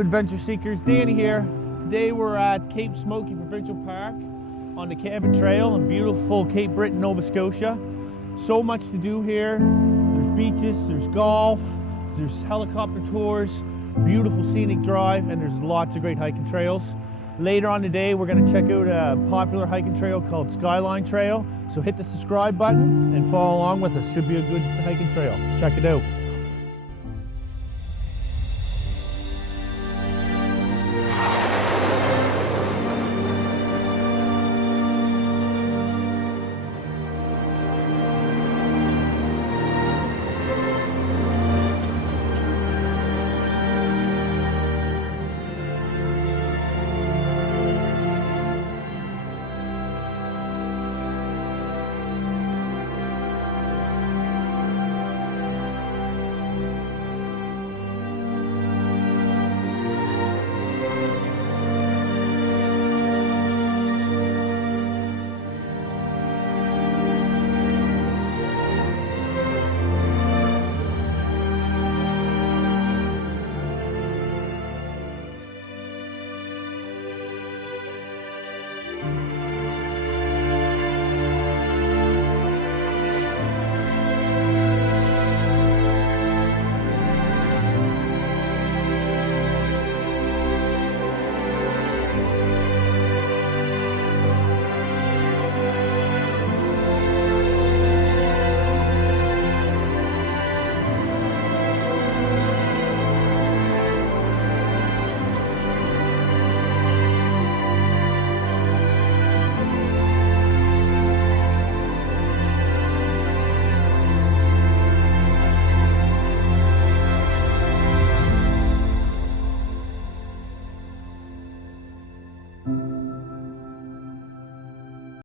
you adventure seekers, Danny here. Today we're at Cape Smokey Provincial Park on the Cabot Trail in beautiful Cape Breton, Nova Scotia. So much to do here. There's beaches, there's golf, there's helicopter tours, beautiful scenic drive, and there's lots of great hiking trails. Later on today we're going to check out a popular hiking trail called Skyline Trail. So hit the subscribe button and follow along with us. Should be a good hiking trail. Check it out.